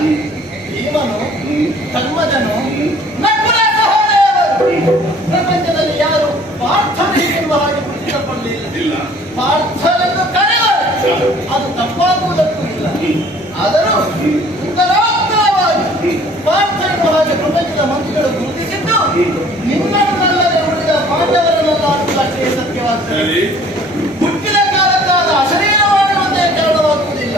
ಭೀಮನು ಧರ್ಮಜನು ನಕುಲ ಸಹದೇವರು ಪ್ರಪಂಚದಲ್ಲಿ ಯಾರು ಪಾರ್ಥನಿಗೆ ಎನ್ನುವ ಹಾಗೆ ಗುರುತಿಸಪಡಲಿಲ್ಲ. ಪಾರ್ಥನನ್ನು ಕರೆಯುವರು, ಅದು ತಪ್ಪಾಗುವುದಕ್ಕೂ ಇಲ್ಲ. ಆದರೂ ಉತ್ತರೋತ್ತರವಾಗಿ ಪಾರ್ಥ ಎನ್ನುವ ಹಾಗೆ ಪ್ರಪಂಚದ ಮಂತ್ರಿಗಳು ಗುರುತಿಸಿದ್ದು ನಿನ್ನನ್ನಲ್ಲದೆ ಉಳಿದ ಪಾಂಡವರನ್ನೆಲ್ಲ ಅಷ್ಟೇ ಸತ್ಯವಾಗ್ತದೆ. ಹುಟ್ಟಿದ ಕಾಲಕ್ಕಾದ ಅಶರೀರವಾಗುವಂತೆ ಕಾರಣವಾಗುವುದಿಲ್ಲ.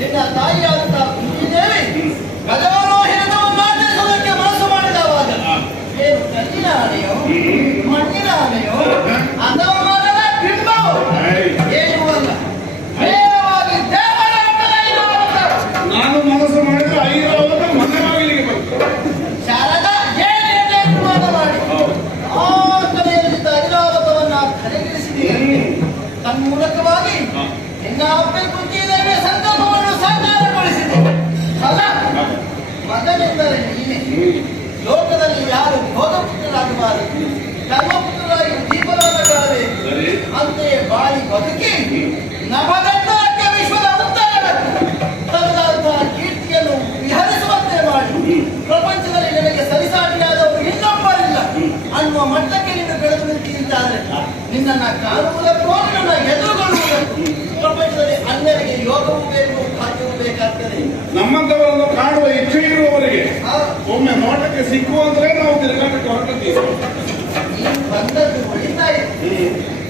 ನಿನ್ನ ತಾಯಿಯಾದಂತಹ ಕುಂತಿದೇವಿ ಗಜಾರೋಹಿಣವನ್ನು ಆಚರಿಸುವುದಕ್ಕೆ ಮನಸ್ಸು ಮಾಡಿದವಾಗ ಏನು ಕಲ್ಲಿನ ಆನೆಯೋ ಮಣ್ಣಿನ ಆನೆಯೋ ಅಥವಾ ಮರದ ಬಿಂಬವೋ ಏನೂ ಅಲ್ಲ, ನೇರವಾಗಿ ದೇವರ ನಾನು ಮನಸ್ಸು ಮಾಡಿದ್ರೆ ಐರಾವತ ಮನೆಯಾಗಲಿಕ್ಕೆ ಬರ್ತದೆ. ಶಾರದಾ ಏನೇ ನಿರ್ಮಾಣ ಮಾಡಿ ಆ ಕಡೆಯಲ್ಲಿದ್ದ ಐರಾವತವನ್ನ ಕರೆಗಿಳಿಸಿದೆಯಂತೆ. ತನ್ಮೂಲಕವಾಗಿ ನಿನ್ನ ಅಪ್ಪೆ ಕುಂತಿದೇವಿಯ ಸಂಕಲ್ಪವನ್ನು ಸಾಕಾರಗೊಳಿಸಿದೆ. ಅಲ್ಲ, ಮಗನೆಂದರೆ ನೀನೆ. ಲೋಕದಲ್ಲಿ ಯಾರು ಭೋಗಪುತ್ರರಾಗಬಾರದು, ಕರ್ಮಪುತ್ರರಾಗಿ ದೀಪದಾನ ಕಾಣಬೇಕು. ಅಂತೆಯೇ ಬಾಳಿ ಬದುಕಿ ನವದತ್ತಕ್ಕೆ ವಿಶ್ವದ ಉತ್ತರವನ್ನು ತನ್ನದಂತಹ ಕೀರ್ತಿಯನ್ನು ವಿಹರಿಸುವಂತೆ ಮಾಡಿ ಪ್ರಪಂಚದಲ್ಲಿ ನಿನಗೆ ಸರಿಸಾಟಿಯಾದವರು ಇನ್ನೊಬ್ಬರಿಲ್ಲ ಅನ್ನುವ ಮಟ್ಟಕ್ಕೆ ನೀನು ಬೆಳೆದು ನಿಂತಿದ್ದಾದರೆ ನಿನ್ನನ್ನು ಕಾಣುವುದಕ್ಕೂ ನಿನ್ನ ಎದುರುಗೊಳ್ಳುವುದಕ್ಕೂ ಪ್ರಪಂಚದಲ್ಲಿ ಅನ್ಯರಿಗೆ ಯೋಗವೂ ಬೇಕು, ಭಾಗ್ಯವೂ ಬೇಕಾಗ್ತದೆ. ನಮ್ಮಂತವರನ್ನು ಕಾಣುವ ಇಚ್ಛೆ ಇರುವವರಿಗೆ ಒಮ್ಮೆ ನೋಟಕ್ಕೆ ಸಿಕ್ಕುವಂದ್ರೆ ನಾವು ತಿರುಗಾಟಕ್ಕೆ ಹೊರಟಿದ್ದೀವಿ. ನೀನು ಬಂದದ್ದು ಹೊಡಿತಾ ಇತ್ತು,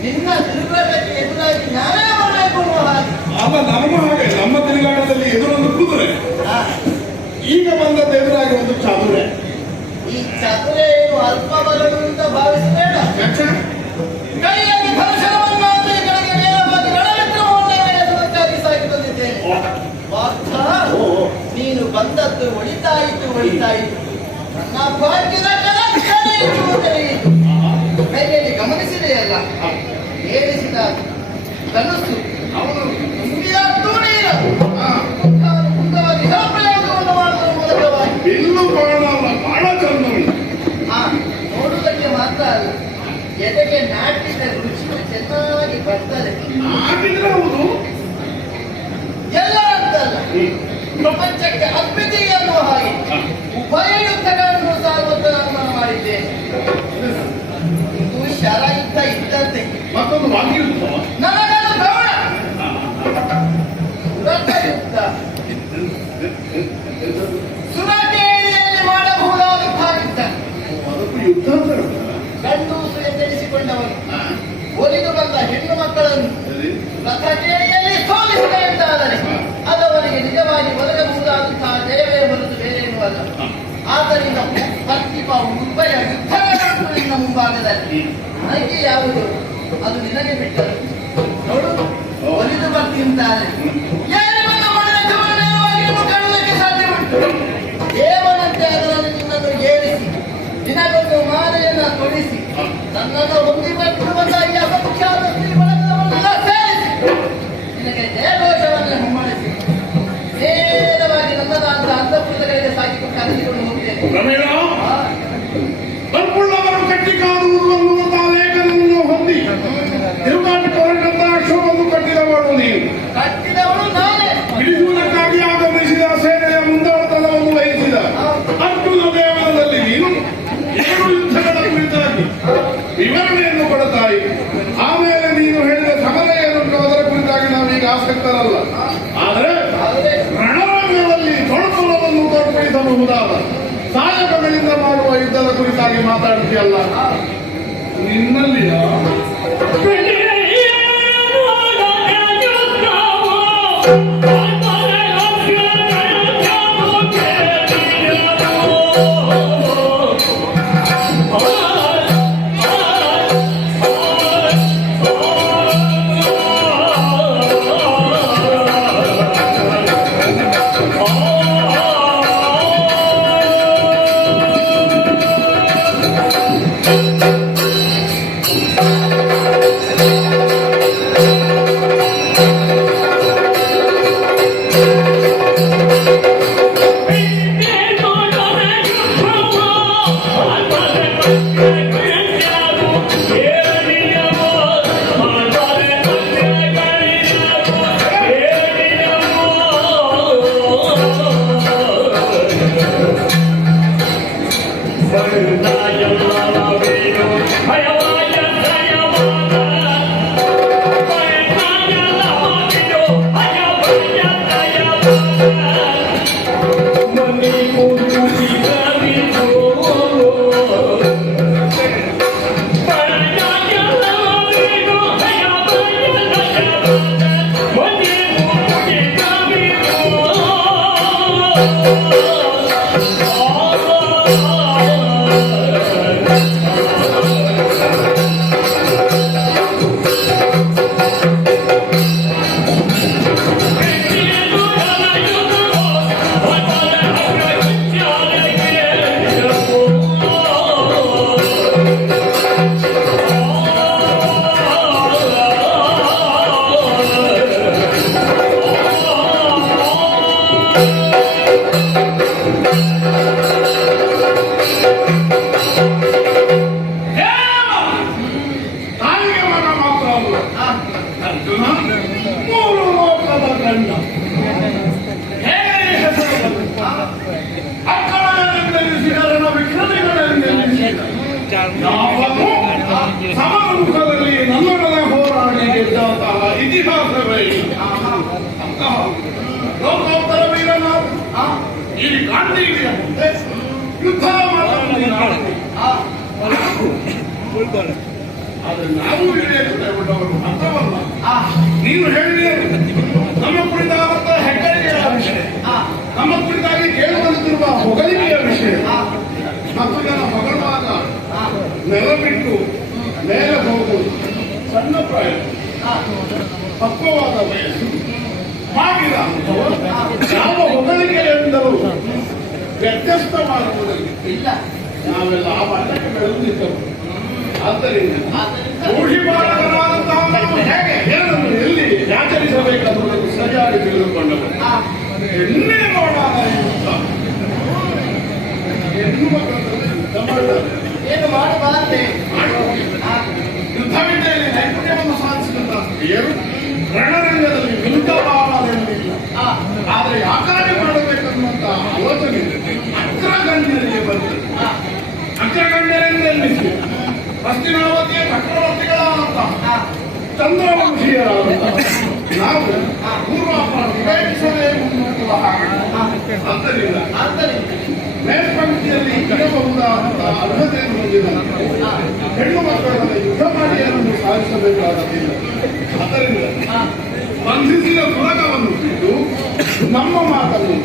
ನಿನ್ನ ತಿರುಗಾಟಕ್ಕೆ ಎದುರಾಗಿ ನಾನೇ ಬರಬೇಕು ಅನ್ನುವ ಹಾಗೆ. ಅಲ್ಲ, ನಮ್ಮ ಹಾಗೆ ನಮ್ಮ ತಿರುಗಾಟದಲ್ಲಿ ಎದುರೊಂದು ಕುದುರೆ, ಈಗ ಬಂದದ್ದು ಎದುರಾಗಿ ಒಂದು ಚದುರೆ. ಈ ಚದುರೆ ಏನು ಅಲ್ಪ ಬರಲು ಅಂತ ಭಾವಿಸಬೇಡ. ಕೈಯಲ್ಲಿ ಧನುಷರವನ್ನು ಕೆಳಗೆ ನೇರವಾಗಿ ರಣವಿಕ್ರಮವನ್ನು ಎದುರುಕ್ಕಾಗಿ ಸಾಗಿ ತಂದಿದ್ದೇನೆ. ಪಾರ್ಥ, ನೀನು ಬಂದದ್ದು ಹೊಡಿತಾಯಿತು. ನನ್ನ ಭಾಗ್ಯದ ಕಲೆಯಿತು. ಕೈಯಲ್ಲಿ ಗಮನಿಸಿದೆಯಲ್ಲ, ಏರಿಸಿದ ಧನುಸ್ಸು ಅವನು ತುಂಬಿದ ತೂಣೀರ ಮುಂದವಾಗಿ ಪ್ರಯೋಗವನ್ನು ಮಾಡುವ ಮೂಲಕವಾಗಿ ಬಿಲ್ಲು ಬಹಳ ಚಂದ ನೋಡುವುದಕ್ಕೆ ಮಾತ್ರ ಅಲ್ಲ, ಎದೆಗೆ ನಾಟಿದ ರುಚಿಯು ಚೆನ್ನಾಗಿ ಬರ್ತದೆ. ಹೌದು, ಎಲ್ಲ ಅಂತಲ್ಲ, ಪ್ರಪಂಚಕ್ಕೆ ಅದ್ವಿತಿ ಅನ್ನುವ ಹಾಗೆ ಉಭಯ ಯುದ್ಧಗಳನ್ನು ಸಾಗುವಂತ ನಿರ್ಮಾಣ ಮಾಡಿದ್ದೇನೆ. ಇದು ಶರ ಯುದ್ಧ ಇದ್ದಂತೆ, ಮತ್ತೊಂದು ವಾಗ್ಯುದ್ಧ, ನನಗದು ಗೌಣ ಸುರತ ಯುದ್ಧ. ಸುರಟೇರಿಯಲ್ಲಿ ಮಾಡಬಹುದಾದಂತಹ ಯುದ್ಧ. ಅದಕ್ಕೂ ಯುದ್ಧ ಅಂತ ಗಂಡು ಎಚ್ಚರಿಸಿಕೊಂಡವನು ಒಲಿದು ಬಂದ ಹೆಣ್ಣು ಮಕ್ಕಳನ್ನು ರಥಕೇರಿಯಲ್ಲಿ ಸೋಲಿಸಿದ ಎಂದಾದರೆ ಅದವರಿಗೆ ನಿಜವಾಗಿ ಒದಗಬಹುದಾದಂತಹ ಜಯವೇ ಹೊರತು ಬೇರೆ ಎನ್ನುವಲ್ಲ. ಆದ್ದರಿಂದ ಪ್ರತಿಪ ಉಭಯ ಯುದ್ಧಗಳು ನಿನ್ನ ಮುಂಭಾಗದಲ್ಲಿ. ನನಗೆ ಯಾವುದು ಅದು ನಿನಗೆ ಬಿಟ್ಟರು. ನೋಡು, ಒಲಿದು ಬರ್ತಿಂತಾರೆ ಯಾರಿಗೊಂದು ಮಾಡಿದ ಜೀವನವಾಗಿ ಕಾಣುವುದಕ್ಕೆ ಸಾಧ್ಯ ಉಂಟು. ದೇವನಂತೆ ಅದರಲ್ಲಿ ನಿನ್ನನ್ನು ಏರಿಸಿ ನಿನಗೊಂದು ಮಾಲೆಯನ್ನು ತೊಡಿಸಿ ನನ್ನನ್ನು ಹೊಂದಿಬರುವಂತಹ ಈ ಅಪಖ್ಯಾತ ಸ್ತ್ರೀ ಬಳಗವನ್ನೆಲ್ಲ ಸೇರಿಸಿ ನಿನಗೆ ಜಯಘೋಷವನ್ನು ಹೊಮ್ಮಳಿಸಿ ನೇರವಾಗಿ ನನ್ನದಾದ ಅಂತಃಪುರಗಳಿಗೆ ಸಾಗಿಕೊಂಡು ಕರೆಸಿಕೊಂಡು ಹೋಗ್ತೇನೆ. ತಪ್ಪುಳ್ಳವರು ಕಟ್ಟಿ ಕಾದುವುದು ಅನ್ನುವಂತಹ ಲೇಖನವನ್ನು ಹೊಂದಿ ತಿರುಗಾಟಕ್ಕೆ ಹೊರಟಂತಹ ಅಕ್ಷರವನ್ನು ಕಟ್ಟಿದವಳು ನೀನು. ಕಟ್ಟಿದವಳು ನಾನೇ. ಬಿಡಿಸುವುದಕ್ಕಾಗಿ ಆಗಮಿಸಿದ ಸೇನೆಯ ಮುಂದಾಳತನವನ್ನು ವಹಿಸಿದ ಅರ್ಜುನ ದೇವನದಲ್ಲಿ ನೀನು 7 ಯುದ್ಧಗಳ ಕುರಿತಾಗಿ ವಿವರಣೆಯನ್ನು ಕೊಡುತ್ತಾಯಿ. ಆಮೇಲೆ ನೀನು ಹೇಳಿದ ಸಮರ ಏನುಂಟು ಅದರ ಕುರಿತಾಗಿ ನಾವೀಗ ಆಸಕ್ತರಲ್ಲ. ಆದರೆ ರಣರಂಗದಲ್ಲಿ ತೊಡಕುಲವನ್ನು ತೋರ್ಪಡಿಸಬಹುದಾದ ಸಾಯಕಗಳಿಂದ ಮಾಡುವ ಯುದ್ಧದ ಕುರಿತಾಗಿ ಮಾತಾಡ್ತೀಯಲ್ಲ, ನಿನ್ನಲ್ಲಿಯ Thank you. ತಾಯಿಗೆ ಮಗ ಮಾತ್ರ ಅಲ್ಲ, ಅರ್ಜುನ ಮೂರು ಲೋಕದ ಗಂಡ. ಹೇಗೆ ಈ ಹೆಸರು ಬಂತು? ಅಕ್ಕಳನ್ನೆಲ್ಲಿಸಿದರನ ವಿಕ್ರಮಿಗಳನ್ನೆಲ್ಲಿಸಿದ ಯಾವನು ಸಮಮುಖದಲ್ಲಿ ನನ್ನೊಡನೆ ಹೋರಾಡಿ ಗೆದ್ದಂತಹ ಇತಿಹಾಸವೇ ಇಲ್ಲ. ಅಂತಹ ಲೋಕೋತ್ತರ ವೀರನಾಥ ಈ ಗಾಂಧೀಜಿಯ ಮುಂದೆ ಯುದ್ಧ ಮಾಡಲು ಆದ್ರೆ ನಾವು ವಿವೇಕತೆ ಉಳ್ಳವರು ಅರ್ಥವಲ್ಲ. ನೀನು ಹೇಳಿದೆ ನಮ್ಮ ಕುರಿತಾದಂತ ಹೆಗ್ಗಳಿಕೆಯ ವಿಷಯ, ನಮ್ಮ ಕುರಿತಾಗಿ ಕೇಳುವಂತಿರುವ ಹೊಗಳಿಕೆಯ ವಿಷಯ. ಮತ್ತು ಜನ ಹೊಗಳುವಾಗ ನೆಲ ಬಿಟ್ಟು ಮೇಲೆ ಹೋಗುವುದು ಸಣ್ಣ ಪ್ರಾಯ, ಪಕ್ವವಾದ ವಯಸ್ಸು ಆಗಿದ ಅನುಭವ ಯಾವ ಹೊಗಳಿಕೆಯಿಂದಲೂ ವ್ಯತ್ಯಸ್ತ ಮಾಡುವುದಿಲ್ಲ. ಇಲ್ಲ, ನಾವೆಲ್ಲ ಆ ಮಟ್ಟಕ್ಕೆ ಬೆಳೆದಿದ್ದವು. ಆದ್ದರಿಂದ ರೂಢಿಪಾಲಕರಾದಂತಹ ನಾವು ಹೇಗೆ ಏನನ್ನು ಎಲ್ಲಿ ವ್ಯಾಚರಿಸಬೇಕೆಂಬುದನ್ನು ಸರಿಯಾಗಿ ತಿಳಿದುಕೊಂಡವರು. ಎಣ್ಣೆ ನೋಡಾದ ಯುದ್ಧ, ಹೆಣ್ಣು ಮಕ್ಕಳಲ್ಲಿ ಯುದ್ಧ ಮಾಡಲಾರೆ. ಏನು ಮಾಡಬಾರದೆ ಯುದ್ಧವಿದ್ಯೆಯಲ್ಲಿ ನೈಪುಣ್ಯವನ್ನು ಸಾಧಿಸಿದಂತಹ ಸ್ತ್ರೀಯರು ರಣರಂಗದಲ್ಲಿ ನಿಂತಬಾರದೆಂದಿಲ್ಲ. ಆದರೆ ಯಾಕಾಗಿ ಮಾಡಬೇಕೆನ್ನುವಂತಹ ಆಲೋಚನೆ ಅಗ್ರಗಣ್ಯರಿಗೆ ಬಂದರು. ಅಗ್ರಗಣ್ಯರೆಂದೆಲ್ಲಿಸಿ ಹಸ್ತಿನಾವತಿಯ ಚಕ್ರವರ್ತಿಗಳಾದಂತಹ ಚಂದ್ರವಂಶೀಯರಾದಂತಹ ನಾವು ಪೂರ್ವಾಪರ ವಿವೇಚಿಸಲೇ ಮುನ್ನುಗ್ಗುವ ಹಾಗೆ. ಆದ್ದರಿಂದ ಮೇಲ್ಪಂಕ್ತಿಯಲ್ಲಿ ಇರಬಹುದಾದಂತಹ ಅರ್ಹತೆಯನ್ನು ಹೊಂದಿದಂತೆ ಹೆಣ್ಣು ಮಕ್ಕಳನ್ನು ಯುದ್ಧ ಮಾಡಿ ಏನನ್ನು ಸಾಧಿಸಬೇಕಾದದಿಲ್ಲ. ಆದ್ದರಿಂದ ಬಂಧಿಸಿದ ಸುಲಗವನ್ನು ಬಿಟ್ಟು ನಮ್ಮ ಮಾತನ್ನು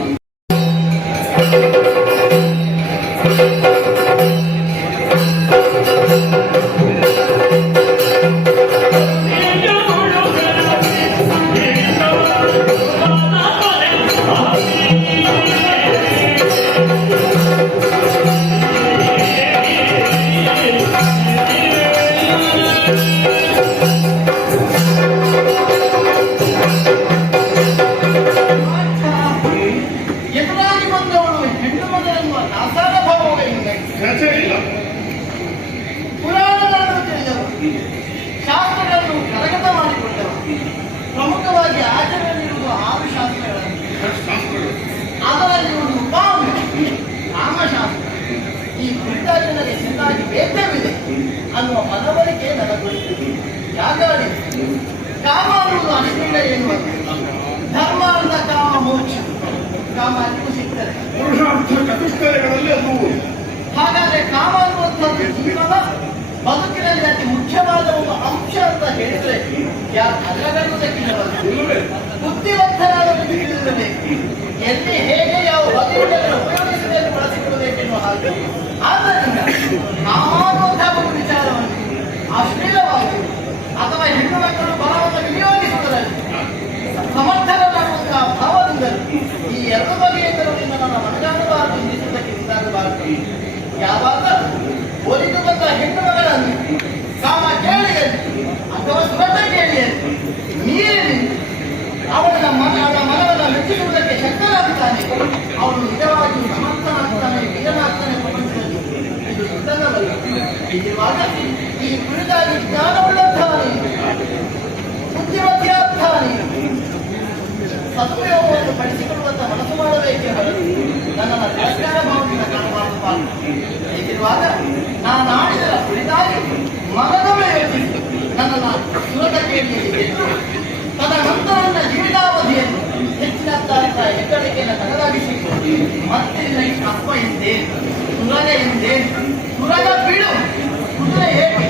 ಎದುರಾಗಿ ಬಂದವಳು ಹೆಣ್ಣು ಮಗನೆನ್ನುವ ನಾಸಾರ ಭಾವವೆಂದರೆ ಚರ್ಚೆ ಇಲ್ಲ. ಪುರಾಣಗಳನ್ನು ತಿಳಿದವರು, ಶಾಸ್ತ್ರಗಳನ್ನು ಕರಗತ ಮಾಡಿಕೊಂಡವರು, ಪ್ರಮುಖವಾಗಿ ಆಚರಣೆಯಲ್ಲಿರುವುದು 6 ಶಾಸ್ತ್ರಗಳನ್ನು. ಅದರಲ್ಲಿ ಒಂದು ಉಪಾಂಗ ಕಾಮಶಾಸ್ತ್ರ. ಈ ಕುರಿತಾಗಿ ನನಗೆ ಚೆನ್ನಾಗಿ ಬೇಕವಿದೆ ಅನ್ನುವ ಮನವರಿಕೆ ನನಗೊಳಿಸಿದೆ. ಯಾಕಾಗಿ ಕಾಮ ಅನ್ನುವುದು ಅಷ್ಟಿಲ್ಲ ಎನ್ನುವುದು ಧರ್ಮ ಅರ್ಧ ಕಾಮ ಮೋಕ್ಷ. ಕಾಮ ಅರಿವು ಸಿಗ್ತದೆ, ಪುರುಷಾರ್ಥ ಚತುಷ್ಟಯಗಳಲ್ಲಿ ಅದು ಹಾಗಾದ್ರೆ ಕಾಮ ಅನ್ನುವಂಥದ್ದು ಜೀವನ ಬದುಕಿನಲ್ಲಿ ಅತಿ ಮುಖ್ಯವಾದ ಒಂದು ಅಂಶ ಅಂತ ಹೇಳಿದ್ರೆ ಯಾರು ಅಲ್ಲಗಡುವುದಕ್ಕಿಲ್ಲವಲ್ಲ. ಬುದ್ಧಿವಂತರಾದ ತಿಳಿದಿರಬೇಕು, ಎಲ್ಲಿ ಹೇಗೆ ಯಾವ ಬಗೆಗಳನ್ನು ಉಪಯೋಗಿಸಬೇಕು, ಬಳಸಿಕೊಳ್ಳಬೇಕೆನ್ನುವ ಹಾಗೆ. ಆದ್ದರಿಂದ ಕಾಮಾನುವಂತಹ ಒಂದು ವಿಚಾರವನ್ನು ಅಶ್ಲೀಲವಾಗಿ ಅಥವಾ ಹೆಣ್ಣು ಮಕ್ಕಳು ಬಲವನ್ನು ವಿನಿಯೋಗಿಸುವುದರಲ್ಲಿ ಸಮರ್ಥನವಾಗುವಂತಹ ಭಾವದಿಂದಲೂ ಈ 2 ಬಗೆಯಿಂದಲೂ ನನ್ನ ಮನಗಾಣಬಾರದು, ನಿಲ್ಲಿಸುವುದಕ್ಕೆ ಮುಂದಾಗಬಾರದು. ಯಾವಾಗ ಒಲಿದು ಬಂದ ಹೆಣ್ಣು ಮಗಳನ್ನು ಕಾಮ ಕೇಳಿಯಲ್ಲಿ ಅಥವಾ ಸ್ಪರ್ಧ ಕೇಳಿಯಲ್ಲಿ ಮೀರಿ ಅವಳ ಮನವನ್ನು ಮೆಚ್ಚಿಸುವುದಕ್ಕೆ ಶಕ್ತನಾಗ್ತಾನೆ, ಅವನು ನಿಜವಾಗಿ ಸಮರ್ಥನಾಗ್ತಾನೆ, ವೀರನಾಗ್ತಾನೆ ಪ್ರಪಂಚದಲ್ಲಿ. ಇದು ಯುದ್ಧವಲ್ಲ. ಹೀಗಿರುವಾಗ ಈ ಕುರಿತಾಗಿ ಜ್ಞಾನವುಳ್ಳಂತಹ ಬುದ್ಧಿಮತ್ಯಾರ್ಥ ಸದುಪಯೋಗವನ್ನು ಪಡಿಸಿಕೊಳ್ಳುವಂತ ಮನಸ್ಸು ಮಾಡಬೇಕೆ ಹೊರತು ನನ್ನನ್ನು ತಿರಸ್ಕಾರ ಭಾವದಿಂದ ಕಾಣಬಾರದು. ಹೀಗಿರುವಾಗ ನಾನು ಆಡಿದರ ಕುರಿತಾಗಿ ಮನದವೇ ಯೋಚಿಸಿ ನನ್ನನ್ನು ಸುರತಕ್ಕೆಯಲ್ಲಿ ಗೆದ್ದು ತದನಂತರ ನನ್ನ ಜೀವಿತಾವಧಿಯನ್ನು ಹೆಚ್ಚಿನ ಹೆಗ್ಗಳಿಕೆಯನ್ನು ತನಗಾಗಿಸಿಕೊಂಡು ಮತ್ತೆ ಅಪ್ಪ ಹಿಂದೆ ಸುರಗ ಹಿಂದೆ ಸುರಗ ಬಿಡು ಕುದುರೆ ಹೇಗೆ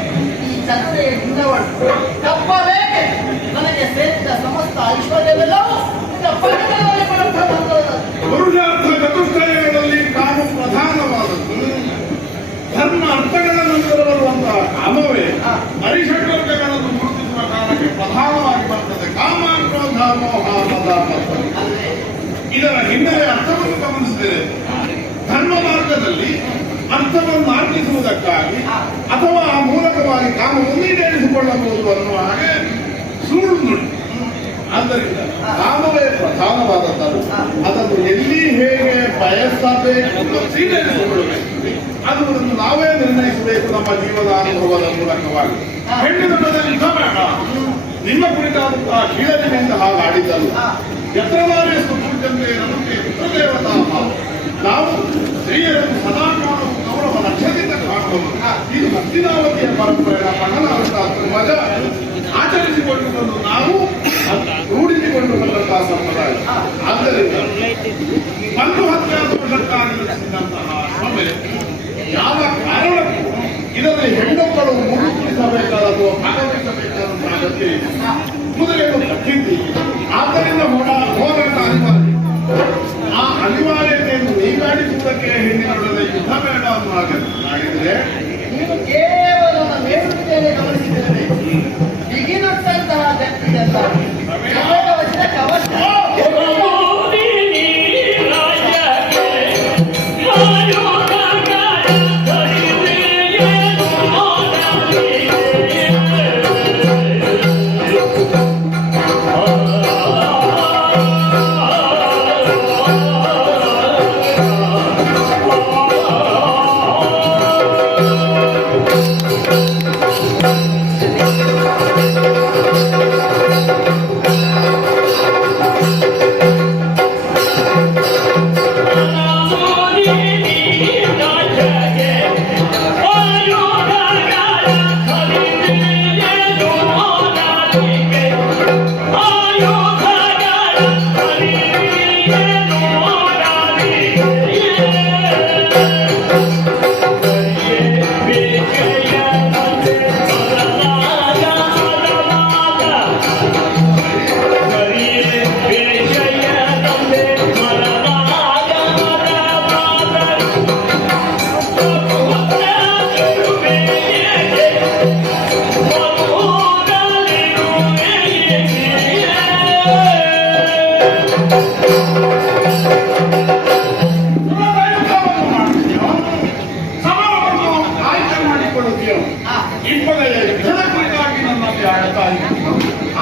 ಈ ಚದುರೆಯ ಹಿಂದವಳು ಕಪ್ಪ ಬೇಕೆ ನನಗೆ ಸೇರಿದ ಸಮಸ್ತ ಐಶ್ವರ್ಯವೆಲ್ಲವೂ ಪುರುಷಾರ್ಥ ಇದರ ಹಿನ್ನೆಲೆ ಅರ್ಥವನ್ನು ಗಮನಿಸಿದರೆ ಧರ್ಮ ಮಾರ್ಗದಲ್ಲಿ ಅರ್ಥವನ್ನು ಅರ್ಪಿಸುವುದಕ್ಕಾಗಿ ಅಥವಾ ಆ ಮೂಲಕವಾಗಿ ಕಾಮವನ್ನು ಈಡೇರಿಸಿಕೊಳ್ಳಬಹುದು ಅನ್ನುವ ಹಾಗೆ ಸುಳ್ಳು ನುಡಿ. ಆದ್ದರಿಂದ ಕಾಮವೇ ಪ್ರಧಾನವಾದದ್ದು. ಅದನ್ನು ಎಲ್ಲಿ ಹೇಗೆ ಬಯಸಬೇಕು ಈಡೇರಿಸಿಕೊಳ್ಳಬೇಕು ಅದನ್ನು ನಾವೇ ನಿರ್ಣಯಿಸಬೇಕು ನಮ್ಮ ಜೀವನ ಅನುಭವದ ಮೂಲಕವಾಗಿ. ಹೆಣ್ಣಿನ ಮೇಲೆ ಯುದ್ಧ ಬೇಡ, ನಿಮ್ಮ ಕುರಿತಾದಂತಹ ಕೀಳರಿಮೆಯಿಂದ ಹಾಗಾಡಿದ್ದರು. ಯತ್ರನಾರೇಸ್ತು ಪೂಜ್ಯಂತೆ ನಮಗೆ ರುದ್ರದೇವತಾ ನಾವು ಸ್ತ್ರೀಯರನ್ನು ಸದಾಕಾಲ ಗೌರವ ಲಕ್ಷ್ಯದಿಂದ ಕಾಣಬಹುದು. ಇದು ಹಸ್ತಿನಾವತಿಯ ಪರಂಪರೆಯ ಪಠನಾವೃತ್ತ ಆಚರಿಸಿಕೊಂಡು ಬಂದು ನಾವು ರೂಢಿಸಿಕೊಂಡು ಬಂದಂತಹ ಸಂಪ್ರದಾಯ. ಆದ್ದರಿಂದ ಒಂದು ಹತ್ಯಾದೋಷಕ್ಕಾಗಿ ನಡೆಸಿದಂತಹ ಸಭೆ ಯಾವ ಕಾರಣಕ್ಕೂ ಇದರಲ್ಲಿ ಹೆಣ್ಣುಗಳು ಮುಳುಗಿಸಬೇಕಾದ ಅಥವಾ ಭಾಗವಹಿಸಬೇಕಾದಂತಹ ಅಗತ್ಯ ಇದೆ. ಕುದುರೆಯನ್ನು ಕಟ್ಟಿದ್ದೀವಿ, ಆದ್ದರಿಂದ ಹೋರಾಟ ಅನಿವಾರ್ಯ. ಆ ಅನಿವಾರ್ಯತೆಯನ್ನು ನೀಗಾಡಿಸುವುದಕ್ಕೆ ಹೆಣ್ಣಿನೊಡನೆ ಯುದ್ಧ ಬೇಡ ಅನ್ನೋ ಹಾಗೆ ಮಾಡಿದರೆ ನೀವು ಕೇವಲ ಮೇಲುತ್ತೇನೆ ಗಮನಿಸಿದರೆ ಬಿಗಿನಟ್ಟಂತಹ ವ್ಯಕ್ತಿಯಲ್ಲ, ಕವಚ ಕವಚ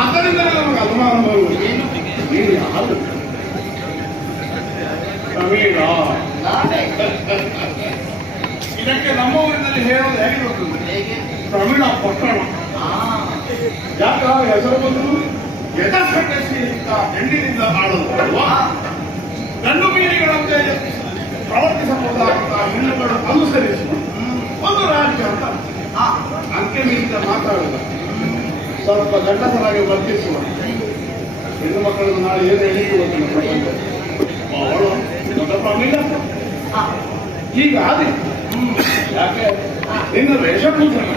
ಆದ್ದರಿಂದ ನಮಗೆ ಅನುಮಾನ ಬರುವುದು ನೀನು ಯಾರು ಪ್ರವೀಣ. ಇದಕ್ಕೆ ನಮ್ಮ ಊರಿನಲ್ಲಿ ಹೇಳೋದು ಹೇಗೆ ಗೊತ್ತದೆ? ಪ್ರವೀಣ ಪಟ್ಟಣ. ಯಾಕೆ ಹೆಸರು ಬಂದು ಯಥಾಸಕ್ತಿಯಿಂದ ಹೆಣ್ಣಿನಿಂದ ಆಡೋದು ಅಲ್ವಾ? ಗಂಡು ಬೀರಿಗಳಂತೆ ಪ್ರವರ್ತಿಸಬಹುದಾದಂತಹ ಹೆಣ್ಣುಗಳು ಅನುಸರಿಸುವ ಒಂದು ರಾಜ್ಯ ಅಂತ ಅಂಕೆ ಮೀರಿದ ಮಾತಾಡುವ ಸ್ವಲ್ಪ ಗಂಡಸರಾಗಿ ವರ್ತಿಸುವ ಹೆಣ್ಣು ಮಕ್ಕಳನ್ನು ನಾಳೆ ಏನು ಹೇಳಿದ್ದು ಗೊತ್ತಿಲ್ಲ. ಅವಳು ದೊಡ್ಡ ಪ್ರವೀಣ ಹೀಗಾದಿ. ಯಾಕೆ ನಿನ್ನ ವೇಷಭೂಷಣ,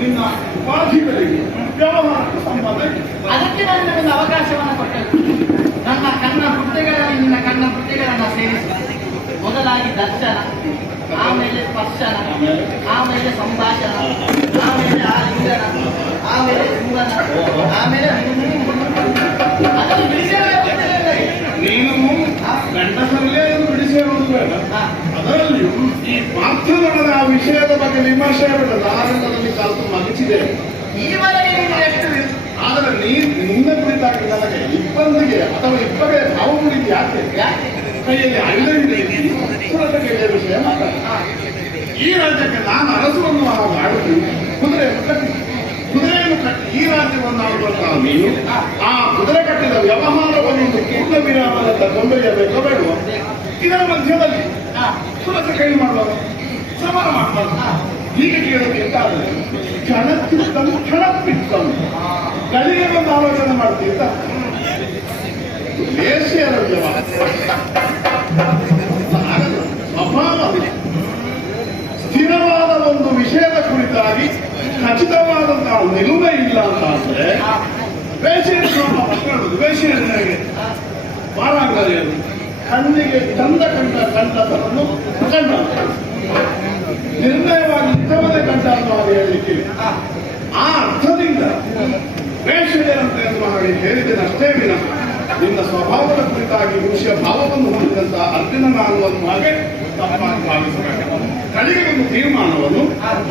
ನಿನ್ನ ಉಪಾಧಿಗಳಿಗೆ ವ್ಯವಹಾರಕ್ಕೆ ಸಂಬಂಧ ಇದೆ. ಅದಕ್ಕೆ ನಾನು ನಿಮಗೆ ಅವಕಾಶವನ್ನು ಕೊಟ್ಟದ್ದು. ನನ್ನ ಕಣ್ಣ ಬುದ್ಧಿಗಳಲ್ಲಿ ನಿನ್ನ ಕಣ್ಣ ಬುದ್ಧಿಗಳನ್ನು ಸೇರಿಸಿ ಮೊದಲಾಗಿ ದರ್ಶನ, ಆಮೇಲೆ ಸ್ಪರ್ಶನ, ಆಮೇಲೆ ಸಂಭಾಷಣ, ಆಮೇಲೆ ಆಲಿಂಗನ, ಆಮೇಲೆ ಚುಂಬನ, ಆಮೇಲೆ ಅದನ್ನು ಬಿಡಿಸಲೇ ನೀನು ಗಂಡಸರಲ್ಲೇ ಬಿಡಿಸಿ ಹೇಳುವುದು ಬೇಡ. ಅದರಲ್ಲಿಯೂ ಈ ಪಾತ್ರಗಳ ವಿಷಯದ ಬಗ್ಗೆ ವಿಮರ್ಶೆ ಬೇಡ. ನಾರಂಗದಲ್ಲಿ ಕಲಿತು ಮಗಿಸಿದೆ. ಈವರೆಗೆ ನೀನು ಎಷ್ಟು ಆದರೆ ನಿನ್ನ ಕುರಿತಾಗಿ ನನಗೆ ಇಬ್ಬಂದಿಗೆ ಅಥವಾ ಇಬ್ಬರೇ ಭಾವ ಕುರಿತು ಯಾಕೆ ಕೈಯಲ್ಲಿ ಐದೈದು ಕೈಯ ವಿಷಯ ಮಾತಾಡ. ಈ ರಾಜ್ಯಕ್ಕೆ ನಾನು ಅರಸುವನ್ನು ಆಡುತ್ತೀನಿ. ಕುದುರೆಯನ್ನು ಕಟ್ಟಿ ಈ ರಾಜ್ಯವನ್ನು ಆಡುವಂತಹ ನೀನು ಆ ಕುದುರೆ ಕಟ್ಟಿದ ವ್ಯವಹಾರವನ್ನು ಪೂರ್ಣ ವಿರಾಮದಿಂದ ಕೊಂಡೊಯ್ಯಬೇಕೋ ಬೇಡುವ? ಇದರ ಮಧ್ಯದಲ್ಲಿ ಸುರಕ್ಷ ಕೈ ಮಾಡುವಾಗ ಸಮರ ಮಾಡಬಾರ್ದು. ಹೀಗೆ ಕೇಳೋಕೆ ಎಂತಾದರೆ ಕ್ಷಣಪಿತ್ತಂ ಗಳಿಗೆ ಒಂದು ಆಲೋಚನೆ ಮಾಡ್ತಿದ್ದ ದೇಶೀಯರ ಅಭಾವ ಸ್ಥಿರವಾದ ಒಂದು ವಿಷಯದ ಕುರಿತಾಗಿ ಖಚಿತವಾದಂತಹ ನಿಲುಮೆ ಇಲ್ಲ ಅಂತ ಅಂದ್ರೆ ಬೇಸಿಗೆ ಮಕ್ಕಳು ಬೇಸಿಗೆ ಪಾರಾಂಗರಿಯರು ಕಣ್ಣಿಗೆ ಚಂದ ಕಂಡತನನ್ನು ಕಂಡ ನಿರ್ಣಯವಾಗಿ ಇದ್ದವನೇ ಕಂಡ ಅನ್ನೋ ಹಾಗೆ ಹೇಳಲಿಕ್ಕೆ ಆ ಅರ್ಥದಿಂದ ವೇಷಣೆಯಂತೆ ಎನ್ನುವ ಹಾಗೆ ಹೇಳಿದ್ದೇನೆ ಅಷ್ಟೇ ವಿನ ನಿನ್ನ ಸ್ವಭಾವದ ಕುರಿತಾಗಿ ಋಷಿಯ ಭಾವವನ್ನು ಹೊಂದಿದಂತ ಅರ್ಜುನ ನಾನು ಅನ್ನುವ ಹಾಗೆ ತಪ್ಪಾಗಿ ಭಾವಿಸಬೇಕು. ಕಡೆಗೆ ಒಂದು ತೀರ್ಮಾನವನ್ನು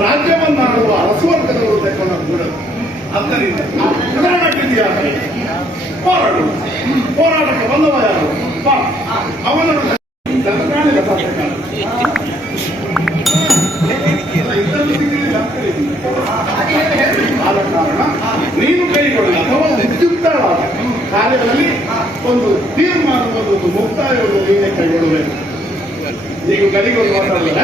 ರಾಜ್ಯವನ್ನಾಡುವ ಅರಸುವರ್ಗದವರು ತೆಕ್ಕೊಂಡು ಕೂಡದು. ಆದ್ದರಿಂದ ಉದಾಹರಣೆಯಾಗಿ ಹೋರಾಡು. ಹೋರಾಟಕ್ಕೆ ಬಂದವ ಯಾರು? ಬಾ, ಅವನನ್ನು ಜನಪ್ರಾಣಿಗಳ ಆದ ಕಾರಣ ನೀನು ಕೈಗೊಳ್ಳ ಅಥವಾ ವಿದ್ಯುಕ್ತವಾದ ಕಾರ್ಯಗಳಲ್ಲಿ ಒಂದು ತೀರ್ಮಾನವನ್ನು ಒಂದು ಮುಕ್ತಾಯವನ್ನು ನೀನೇ ಕೈಗೊಳ್ಳಬೇಕು. ನೀವು ಕೈಗೊಳ್ಳುವ ಮಾತಾಡಲಿಲ್ಲ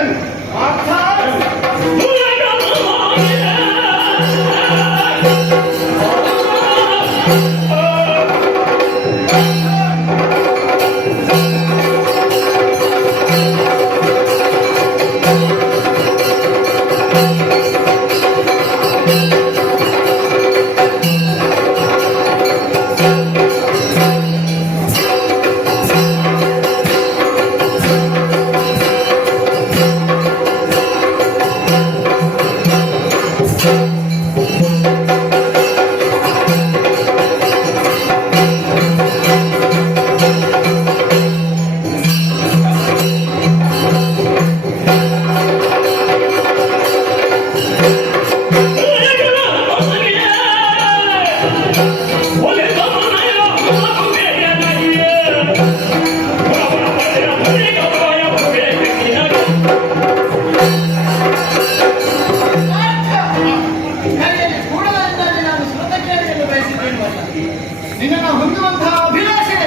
ನಿನ್ನನ್ನು ಹೊಂದುವಂತಹ ಅಭಿಲಾಷೆ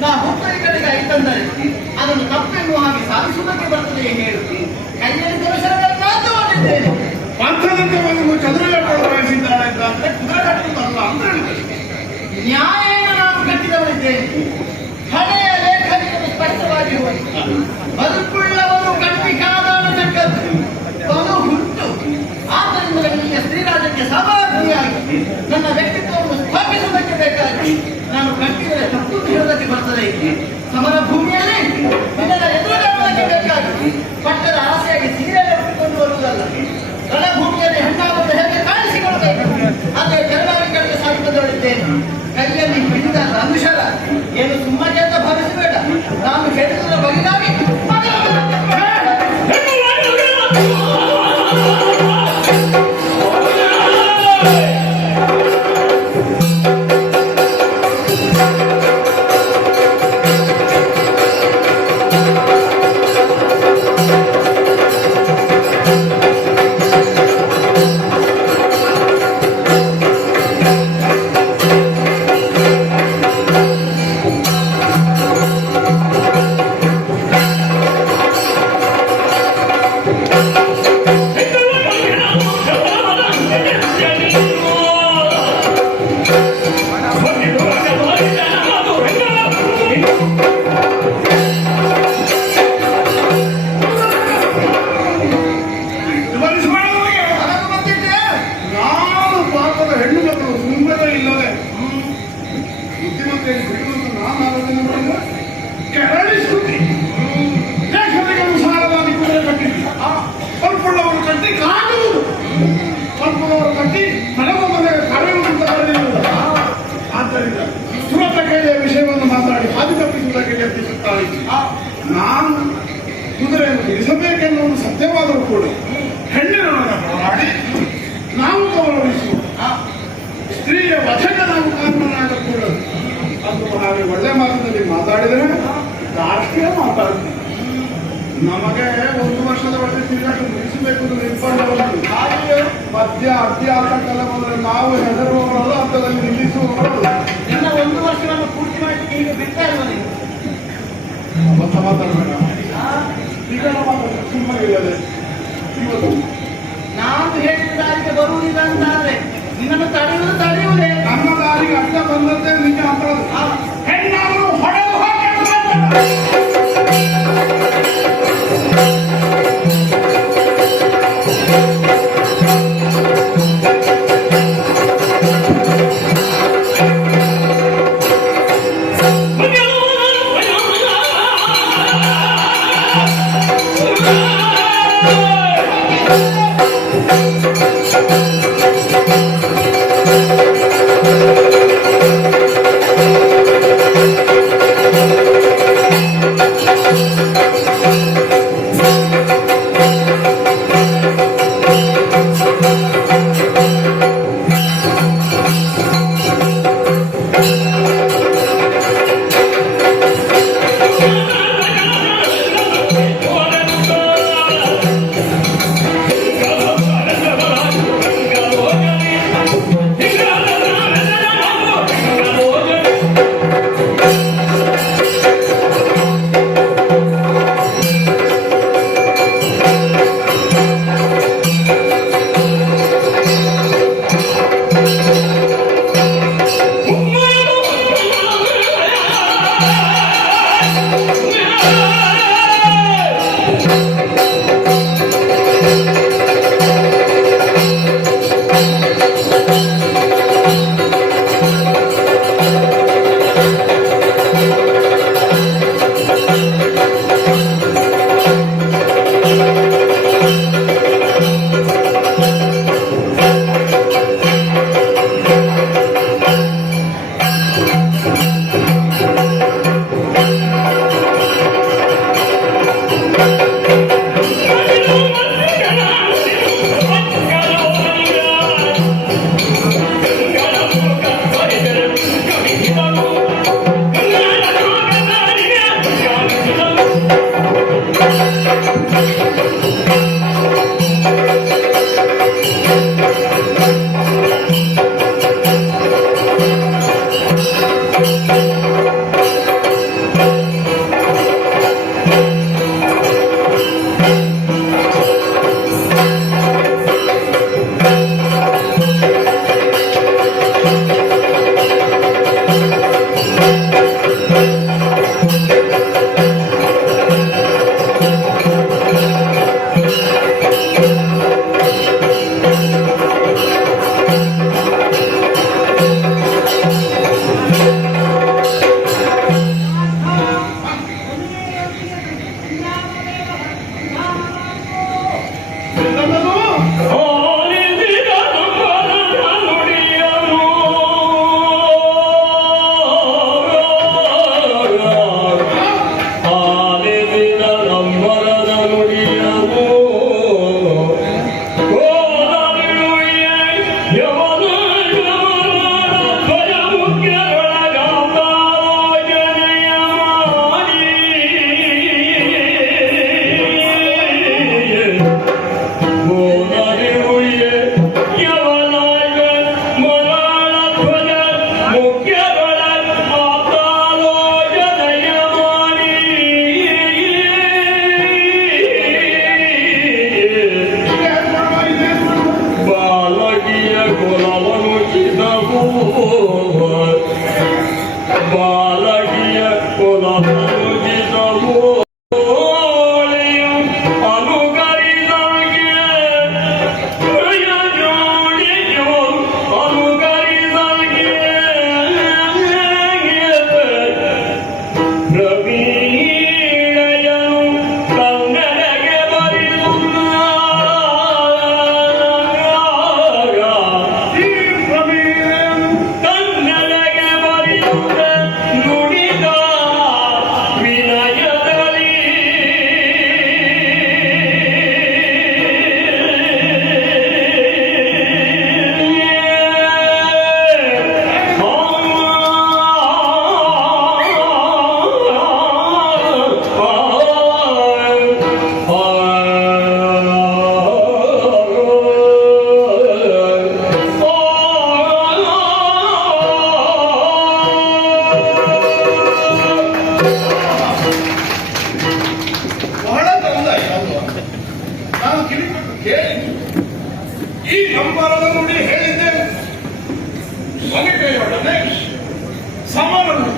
ನಾ ಹುಟ್ಟುವ ಕಡೆಗೆ ಐತಂದರೆ ಅದನ್ನು ತಪ್ಪೆನ್ನುವ ಹಾಗೆ ಸಾಧಿಸುವುದಕ್ಕೆ ಬರ್ತದೆ ಹೇಳು. ಕೈಯಲ್ಲಿ ದೋಷಗಳನ್ನು ಮಾಡಿದ್ದೇನೆ. ಪಂಥದಂತೆ ಒಂದು ಚದುರ ಬಯಸಿದ್ದಾಳೆ ಅಂತ ಕುದುರೆ ಕಟ್ಟುವುದಲ್ಲ ಅಂತ ನ್ಯಾಯೇನ ನಾನು ಕಟ್ಟಿದವನಿದ್ದೇನೆ. ಹಳೆಯ ಲೇಖನಿಯನ್ನು ಸ್ಪಷ್ಟವಾಗಿ ಹೋಗಿ ಬದುಕುಳ್ಳವರು ಕಟ್ಟಿ ಕಾದಾಡ ತಕ್ಕದ್ದು ಬಲು ಹುಟ್ಟು. ಆದ್ದರಿಂದ ನನಗೆ ಸ್ತ್ರೀರಾಜಕ್ಕೆ ಸಮಾಧಿಯಾಗಿ ನನ್ನ ವ್ಯಕ್ತಿತ್ವವನ್ನು ಸ್ಥಾಪಿಸುವುದಕ್ಕೆ ಬೇಕಾಗಿ ನಾನು ಕಟ್ಟಿದರೆ ತಪ್ಪು ಹೇಳುವುದಕ್ಕೆ ಬರ್ತದೆ. ಸಮರ ಭೂಮಿಯಲ್ಲಿ ಇದರ ಎದುರುಗಾಡುವುದಕ್ಕೆ ಬೇಕಾಗಿ ಪಟ್ಟದ ಆಸೆಯಾಗಿ ಸೀರೆ ಕಟ್ಟಿಕೊಂಡು ಬರುವುದಲ್ಲ. ರಣಭೂಮಿಯಲ್ಲಿ ಹೆಣ್ಣಾವನ್ನು ಹೇಗೆ ಕಾಣಿಸಿಕೊಳ್ಳಬೇಕು ಅದೇ ಕೆಳವಾಗಿ ಕಡೆಗೆ ಸಾಗಿ ಬಂದವಳಿದ್ದೇನೆ. ಕೈಯಲ್ಲಿ ಹಿಡಿದ ರಂಶರ ಏನು ಸುಮ್ಮನೆ ಅಂತ ಭಾವಿಸಬೇಡ. ನಾನು ಹೇಳಿದ್ರ ಬಗೆಗಾಗಿ ವಿಷಯವನ್ನು ಮಾತಾಡಿ ಹಾದಿ ತಪ್ಪಿಸುವುದಕ್ಕೆ ಯತ್ನಿಸುತ್ತಾರೆ. ನಾನು ಕುದುರೆಯನ್ನು ಇಳಿಸಬೇಕೆನ್ನುವುದು ಸತ್ಯವಾದರೂ ಕೂಡ ಹೆಣ್ಣಿನೊಳಗೆ ಹೋರಾಡಿ ನಾವು ಗೌರವಿಸುವ ಸ್ತ್ರೀಯ ವಚನ ನಾವು ಕಾರಣನಾಗಕೂಡದು. ಅದು ಹಾಗೆ ಒಳ್ಳೆ ಮಾತಿನಲ್ಲಿ ಮಾತಾಡಿದರೆ ರಾಷ್ಟ್ರೀಯ ಮಾತಾಡ್ತೀವಿ. ನಮಗೆ 1 ವರ್ಷದ ಒಳಗೆ ತಿರುಗಾಟ ಮುಗಿಸಬೇಕು ನಿರ್ಬಂಧವನ್ನು ಮಧ್ಯ ಅಭ್ಯಾಸಕ್ಕೆಲ್ಲ ಬಂದರೆ ನಾವು ಹೆದರುವವರಲ್ಲ, ಹಂತದಲ್ಲಿ ನಿಲ್ಲಿಸುವವರಲ್ಲ. ನನ್ನ 1 ವರ್ಷವನ್ನು ಪೂರ್ತಿ ಮಾಡಲಿಕ್ಕೆ ಈಗ ಬಿಡ್ತಾ ಇಲ್ವ ನೀವು? ಅಬದ್ಧ ಮಾತಾಡಬೇಡ. ಈಗ ಸುಮ್ಮನೆ ಇಲ್ಲದೆ ಇವತ್ತು ನಾನು ಹೇಳಿದ ದಾರಿಗೆ ಬರುವುದಿಲ್ಲ ಅಂತಾದ್ರೆ ನಿನ್ನನ್ನು ತಡೆಯುವುದೇ. ನನ್ನ ದಾರಿಗೆ ಅಡ್ಡ ಬಂದದ್ದೇ ನಿಜ ಅಪರಾಧ. ಹೆಣ್ಣಾದರೂ ಹೊಡೆದು ಹಾಕಿ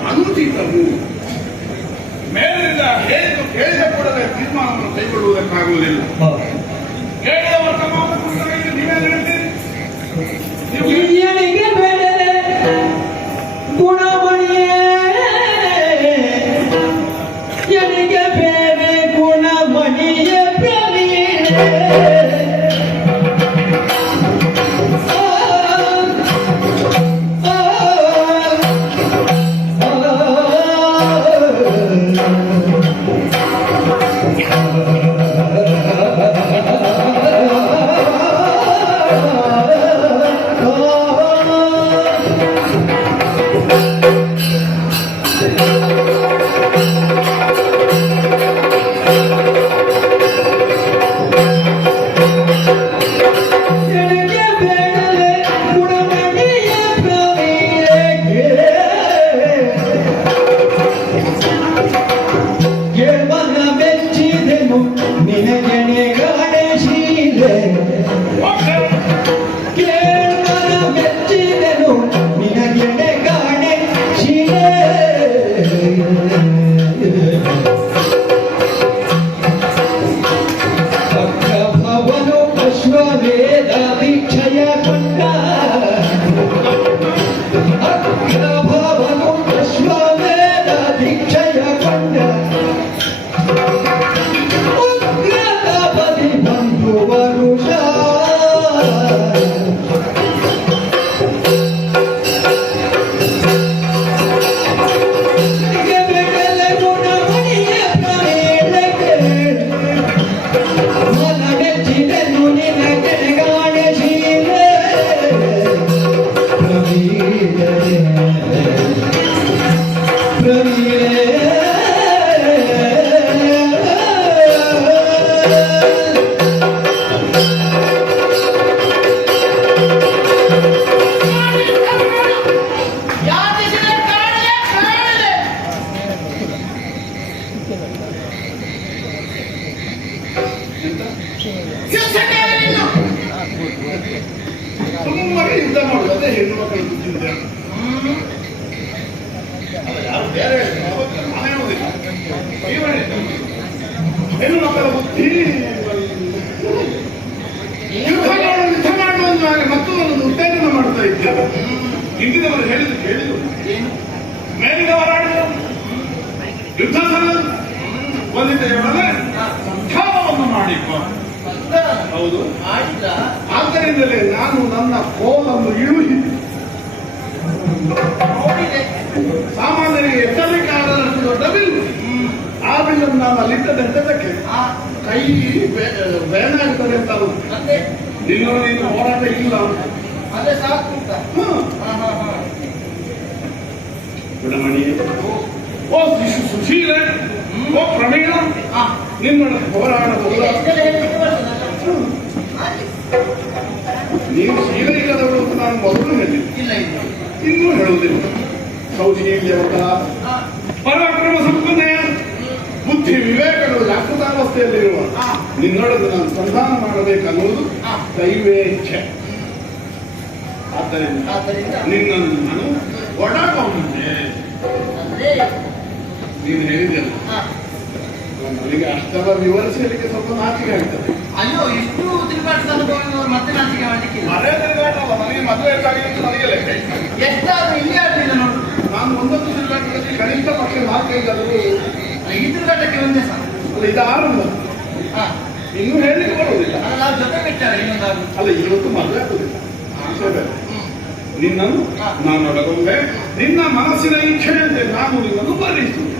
ಅನುಚಿತವು. ಮೇಲಿಂದ ಕೇಳಿದ ಕೂಡಲೇ ತೀರ್ಮಾನವನ್ನು ಕೈಗೊಳ್ಳುವುದಕ್ಕಾಗುವುದಿಲ್ಲ. ಕೇಳಿದ ವರ್ತಮಾನ ಕುರಿತಾಗಿ ನೀವೇ ಹೇಳ್ತೀರಿ. ಹಿರಿಯನಿಗೆ ಬೆಳೆದೆ ಗುಣಮಣಿಯೇ, ಎನಿಗೆ ಬೇರೆ ಗುಣಮಣಿಯೇ ಪ್ರವೀಣೆ. ಯುದ್ಧಕ್ಕೆ ನೀನು. ಸುಮ್ಮನೆ ಯುದ್ಧ ಮಾಡುದು ಅದೇ ಹೆಣ್ಣು ಮಕ್ಕಳು ಬುದ್ಧಿಂತೆ. ಅಲ್ಲ ಯಾರು ಬೇರೆ ನಾನೇ ಹೇಳುವುದಿಲ್ಲ. ನೀವು ಹೇಳಿದ್ದು ಹೆಣ್ಣು ಮಕ್ಕಳ ಬುದ್ಧಿ ಯುದ್ಧ ಮಾಡುವಾಗ ಮತ್ತೊಂದು ಉತ್ತೇಜನ ಮಾಡ್ತಾ ಇದ್ದೇವೆ. ಹಿಂದಿನವರು ಹೇಳಿದ್ರು ಮೇಲಿನ ಹೋರಾಡಿದರು ಯುದ್ಧ ಬಂದಿದ್ದೆಯೊಡನೆ ಸಂಧಾನವನ್ನು ಮಾಡಿಕೊ. ಹೌದು, ಆದ್ದರಿಂದಲೇ ನಾನು ನನ್ನ ಕೋಲನ್ನು ಇಳುಹಿ ಸಾಮಾನ್ಯರಿಗೆ ಎತ್ತಲಿಕ್ಕಾದಷ್ಟು ದೊಡ್ಡ ಬಿಲ್ಲು. ಆ ಬಿಲ್ಲನ್ನು ನಾನು ಅಲ್ಲಿಟ್ಟದಕ್ಕೆ ಕೈ ಬೇನಾಗ್ತದೆ ಅಂತ ಅಲ್ಲ, ನೀನು ಹೋರಾಟ ಇಲ್ಲ ಗುಣಮಣಿ. ಓ ಸುಶೀಲ, ಓ ಪ್ರವೀಣ, ನಿನ್ನೊಡನೆ ಹೋರಾಡಬಹುದು. ನೀನು ಶೀಲ ಇಲ್ಲದವರು ಅಂತ ನಾನು ಮೊದಲು ಹೇಳಿಲ್ಲ, ಇನ್ನೂ ಹೇಳುವುದಿಲ್ಲ. ಸೌಶೀಲ್ಯವಂತ ಪರಾಕ್ರಮ ಸಂಪನ್ನೆಯ ಬುದ್ಧಿ ವಿವೇಕಗಳು ಜಾಗೃತಾವಸ್ಥೆಯಲ್ಲಿರುವ ನಿನ್ನೊಡನೆ ನಾನು ಸಂಧಾನ ಮಾಡಬೇಕನ್ನುವುದು ದೈವೇಚ್ಛೆ. ಆದ್ದರಿಂದ ನಿನ್ನನ್ನು ನಾನು ಒಡಗೊಂಡೆ. ನೀನು ಹೇಳಿದೆಲ್ಲ ನನಗೆ ಅಷ್ಟೆಲ್ಲ ವಿವರಿಸಲಿಕ್ಕೆ ಸ್ವಲ್ಪ ನಾಚಿಕೆ ಆಗ್ತದೆ. ಅಯ್ಯೋ, ಇಷ್ಟು ತಿರುಗಾಟದ ಅನುಭವ ಮತ್ತೆ ನಾಚಿಕೆ ಮಾಡಲಿಕ್ಕೆ ಮರೇ ತಿರುಗಾಟ ಅಲ್ಲ, ನನಗೆ ಮದುವೆ ಆಗಿದ್ದು ನನಗೆ ಲೆಕ್ಕ. ಎಷ್ಟಾದ್ರೂ ಇಲ್ಲಿ ಆಗಲಿಲ್ಲ ನೋಡು. ನಾನು ಒಂದೊಂದು ತಿರುಗಾಟದಲ್ಲಿ ಕನಿಷ್ಠ ಪಕ್ಷ 4-5 ಆದರೂ ಈ ತಿರುಗಾಟಕ್ಕೆ ಒಂದೇ ಸಲ ಅಲ್ಲ, ಇದು ಆರಂಭ. ಇನ್ನೂ ಹೇಳಲಿಕ್ಕೆ ಬರುವುದಿಲ್ಲ. ನಾವು ಜೊತೆ ಬಿಟ್ಟಾರೆ ಇನ್ನೊಂದಾದ್ರು. ಅಲ್ಲ, ಇವತ್ತು ಮದುವೆ ಆಗುದಿಲ್ಲ. ನಿನ್ನನ್ನು ನಾನೊಡಗೊಂಡೆ. ನಿನ್ನ ಮನಸ್ಸಿನ ಇಚ್ಛೆಯಂತೆ ನಾನು ನಿನ್ನನ್ನು ಬರೆಸುತ್ತೇನೆ.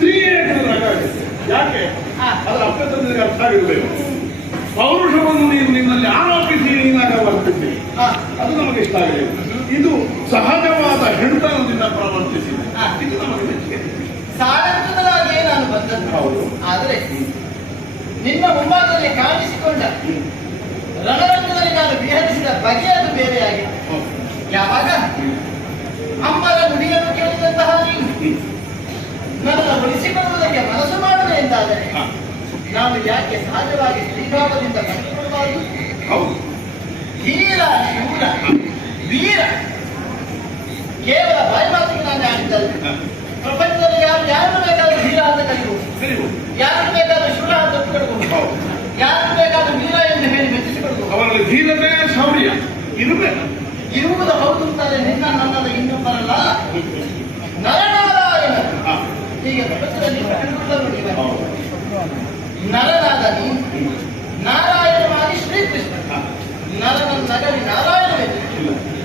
ಸ್ತ್ರೀಯೇ ಹೆಣ್ಣಾಗುತ್ತೆ. ಯಾಕೆ? ಅದರ ಅರ್ಥ ನಿನಗೆ ಅರ್ಥ ಆಗಿರಬೇಕು. ಪೌರುಷವನ್ನು ನೀನು ನಿನ್ನಲ್ಲಿ ಆರೋಪಿಸಿ ನೀನಾಗ ವರ್ತಿಸಿ, ಅದು ನಮಗೆ ಇಷ್ಟ ಆಗಲಿಲ್ಲ. ಇದು ಸಹಜವಾದ ಹೆಣ್ತನದಿಂದ ಪ್ರವರ್ತಿಸಿದೆ, ಇದು ನಮಗೆ ಮೆಚ್ಚುಗೆ. ಸಾಡಂತದಲಾಗಿ ನಾನು ಬಂದದ್ದು ಹೌದು. ಆದರೆ ನಿನ್ನ ಮುಂಭಾಗದಲ್ಲಿ ಕಾಣಿಸಿಕೊಂಡ ರಣರಂಗದಲ್ಲಿ ನಾನು ವಿಹರಿಸಿದ ಬಗೆಯದು ಬೇರೆಯಾಗಿದೆ. ಯಾವಾಗ ಅಮ್ಮನ ನುಡಿಯನ್ನು ಕೇಳಿದಂತಹ ನೀನು ನನ್ನ ಉಳಿಸಿಕೊಳ್ಳುವುದಕ್ಕೆ ಮನಸ್ಸು ಮಾಡುವೆ ಎಂದಾದರೆ ನಾನು ಯಾಕೆ ಸಹಜವಾಗಿ ಶ್ರೀಭಾವದಿಂದ ಕಂಡುಕೊಳ್ಳಬಾರದು? ಹೌದು. ಧೀರ ಶೂರ ವೀರ ಕೇವಲ ಬಾಯಿ ಮಾತಿಗೆ ನಾನು ಆಡಿದ್ದಲ್ಲ. ಪ್ರಪಂಚದಲ್ಲಿ ಯಾರನ್ನು ಬೇಕಾದ್ರೂ ಧೀರ ಅಂತ ಕರೀಬಹುದು, ಯಾರನ್ನು ಬೇಕಾದ್ರೂ ಶೂರ ಅಂತ ಒಪ್ಪಿಕೊಳ್ಳಬಹುದು, ಯಾರನ್ನು ಬೇಕಾದ್ರೂ ವೀರ ಎಂದು ಹೇಳಿ ಮೆಚ್ಚಿಸಿಕೊಳ್ಳಬಹುದು. ಅವರಲ್ಲಿ ಧೀರತೆ ಶೌರ್ಯ ಇರಬೇಕು. ಇರುವುದು ಹೌದು ಅಂತಾರೆ ನಿನ್ನ ನನ್ನದ ಇನ್ನೊಬ್ಬರಲ್ಲ, ನರನಾರಾಯಣ. ಹೀಗೆ ಪ್ರಪಂಚದಲ್ಲಿ ನರನಾದ ನೀನು, ನಾರಾಯಣವಾಗಿ ಶ್ರೀಕೃಷ್ಣ. ನರನ ನಗರಿ ನಾರಾಯಣವೇ,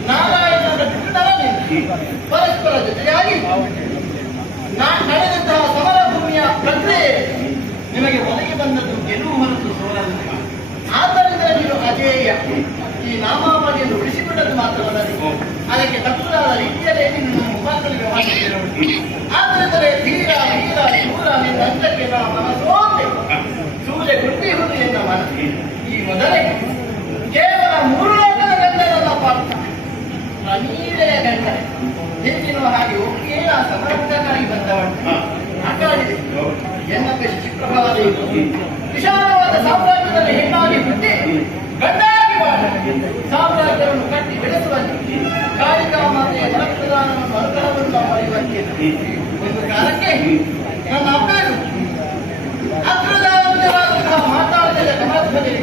ನಾರಾಯಣನ ಬಿಟ್ಟು ನರ ನೀನು. ಪರಸ್ಪರ ಜೊತೆಯಾಗಿ ನಡೆದಂತಹ ಸಮರ ಭೂಮಿಯ ಪ್ರಕ್ರಿಯೆ ನಿಮಗೆ ಒದಗಿ ಬಂದದ್ದು ಗೆಲುವು ಹೊರತು ಸೋಲಲ್ಲ. ಆದ್ದರಿಂದ ನೀನು ಅಜೇಯ. ಈ ನಾಮಾವಳಿಯನ್ನು ಉಳಿಸಿಕೊಂಡದ್ದು ಮಾತ್ರವಲ್ಲದೆ ಅದಕ್ಕೆ ತಕ್ಕದಾದ ರೀತಿಯಲ್ಲೇ ನಿನ್ನ ಮುಖಾಂತರಿಗೆ ಮಾಡಿದ್ದೇವೆ. ಆದ್ದರಿಂದಲೇ ಧೀರ ವೀರ ಶೂರ ನಿನ್ನ ಅಂಕಕ್ಕೆ ನಾವು ಮನಸ್ಸೋತೆ ಸೂರ್ಯ ಗುರುತಿಹುದು ಎನ್ನ ಮನಸ್ಸು. ಈ ಮೊದಲೇ ಕೇವಲ 3 ಲೋಕದ ಗಂಡನಲ್ಲ ಪಾತ್ರ, ನೀರೆಯ ಗಂಡ ಹೆಚ್ಚಿನ ಹಾಗೆ ಒಪ್ಪಿಗೆ ಆ ಸಮರಂಗಕ್ಕಾಗಿ ಬಂದವಳು ಆಟಾಡಿದೆ. ಎನ್ನಪ್ಪ ಶಶಿಪ್ರಭಾವದ ವಿಶಾಲವಾದ ಸಾಮ್ರಾಜ್ಯದಲ್ಲಿ ಹೆಣ್ಣಾಗಿ ಹುಟ್ಟಿ ಗಂಡಾಗಿ ಬಾಳ ಸಾಮ್ರಾಜ್ಯವನ್ನು ಕಟ್ಟಿ ಬೆಳೆಸುವಂತೆ ಕಾಳಿಕಾ ಮಾತೆಯ ರಕ್ತದಾನವನ್ನು ಅನುಗ್ರಹವನ್ನು ಮರೆಯುವಂತೆ ಒಂದು ಕಾಲಕ್ಕೆ ನನ್ನ ಅಪ್ಪನು ಅಗ್ರದಾಂತವಾದಂತಹ ಮಾತಾಡಿದ ಗಮನದಲ್ಲಿ